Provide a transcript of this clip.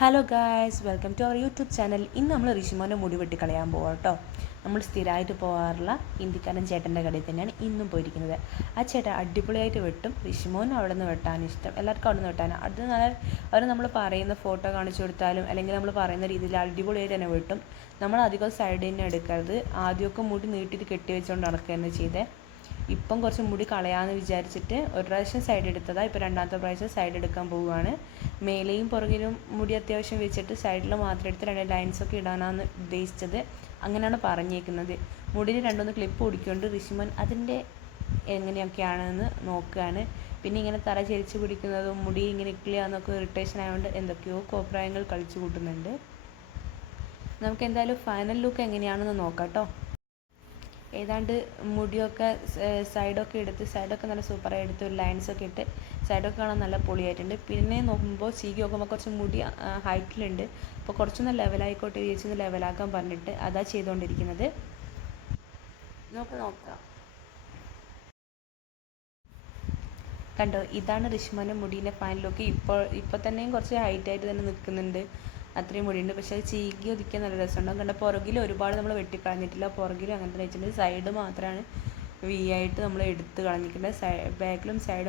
Hello guys, welcome to our YouTube channel. ഇന്ന് നമ്മൾ ഋഷിമോൻ്റെ മുടി വെട്ടി കളയാൻ പോകാം കേട്ടോ. നമ്മൾ സ്ഥിരമായിട്ട് പോകാറുള്ള ഹിന്ദിക്കാരൻ ചേട്ടൻ്റെ കടയിൽ തന്നെയാണ് ഇന്നും പോയിരിക്കുന്നത്. ആ ചേട്ടൻ അടിപൊളിയായിട്ട് വെട്ടും. ഋഷിമോൻ അവിടെ നിന്ന് വെട്ടാൻ ഇഷ്ടം, എല്ലാവർക്കും അവിടെ നിന്ന് വെട്ടാൻ. അത് നല്ല അവർ നമ്മൾ പറയുന്ന ഫോട്ടോ കാണിച്ചു കൊടുത്താലും അല്ലെങ്കിൽ നമ്മൾ പറയുന്ന രീതിയിൽ അടിപൊളിയായിട്ട് തന്നെ വെട്ടും. നമ്മൾ അധികം സൈഡ് തന്നെ എടുക്കരുത്. ആദ്യമൊക്കെ മുടി നീട്ടിയിട്ട് കെട്ടി വെച്ചുകൊണ്ട് നടക്കുക തന്നെ ചെയ്തേ. ഇപ്പം കുറച്ച് മുടി കളയാമെന്ന് വിചാരിച്ചിട്ട് ഒരു പ്രാവശ്യം സൈഡ് എടുത്തതാണ്. ഇപ്പോൾ രണ്ടാമത്തെ പ്രാവശ്യം സൈഡ് എടുക്കാൻ പോവുകയാണ്. മേലെയും പുറകിലും മുടി അത്യാവശ്യം വെച്ചിട്ട് സൈഡിൽ മാത്രം എടുത്ത് രണ്ട് ലൈൻസൊക്കെ ഇടാനാണ് ഉദ്ദേശിച്ചത്. അങ്ങനെയാണ് പറഞ്ഞേക്കുന്നത്. മുടിയിൽ രണ്ടൊന്ന് ക്ലിപ്പ് ഓടിക്കൊണ്ട് ഋഷിമോൻ അതിൻ്റെ എങ്ങനെയൊക്കെയാണെന്ന് നോക്കുകയാണ്. പിന്നെ ഇങ്ങനെ തല ചരിച്ച് പിടിക്കുന്നതും മുടി ഇങ്ങനെ ഇക്കിളിയാന്നൊക്കെ ഇറിറ്റേഷൻ ആയതുകൊണ്ട് എന്തൊക്കെയോ കോപ്രായങ്ങൾ കളിച്ചു കൂട്ടുന്നുണ്ട്. നമുക്ക് എന്തായാലും ഫൈനൽ ലുക്ക് എങ്ങനെയാണെന്ന് നോക്കാം കേട്ടോ. ഏതാണ്ട് മുടിയൊക്കെ സൈഡൊക്കെ എടുത്ത് സൈഡൊക്കെ നല്ല സൂപ്പറായി എടുത്ത് ഒരു ലൈൻസൊക്കെ ഇട്ട് സൈഡൊക്കെ കാണാൻ നല്ല പൊളിയായിട്ടുണ്ട്. പിന്നെ നോക്കുമ്പോൾ ചീകി നോക്കുമ്പോൾ കുറച്ച് മുടി ഹൈറ്റിലുണ്ട്. അപ്പോൾ കുറച്ചൊന്ന് ലെവലായിക്കോട്ടെ വിചാരിച്ചൊന്ന് ലെവലാക്കാൻ പറഞ്ഞിട്ട് അതാ ചെയ്തുകൊണ്ടിരിക്കുന്നത്. നോക്കാം. കണ്ടോ, ഇതാണ് ഋഷിമോൻ്റെ മുടീൻ്റെ ഫൈനൽ ലുക്ക്. ഇപ്പോൾ തന്നെയും കുറച്ച് ഹൈറ്റായിട്ട് തന്നെ നിൽക്കുന്നുണ്ട്. അത്രയും മുടിയുണ്ട്. പക്ഷേ അത് ചീകി ഒതുക്കിയാൽ നല്ല രസമുണ്ടാകും. കണ്ട പുറകിൽ ഒരുപാട് നമ്മൾ വെട്ടിക്കളഞ്ഞിട്ടില്ല. പുറകിലും അങ്ങനെ തന്നെ വെച്ചിട്ടുണ്ട്. സൈഡ് മാത്രമാണ് വി ആയിട്ട് നമ്മൾ എടുത്ത് കളഞ്ഞിട്ടുണ്ട്. ബാക്കിലും സൈഡ്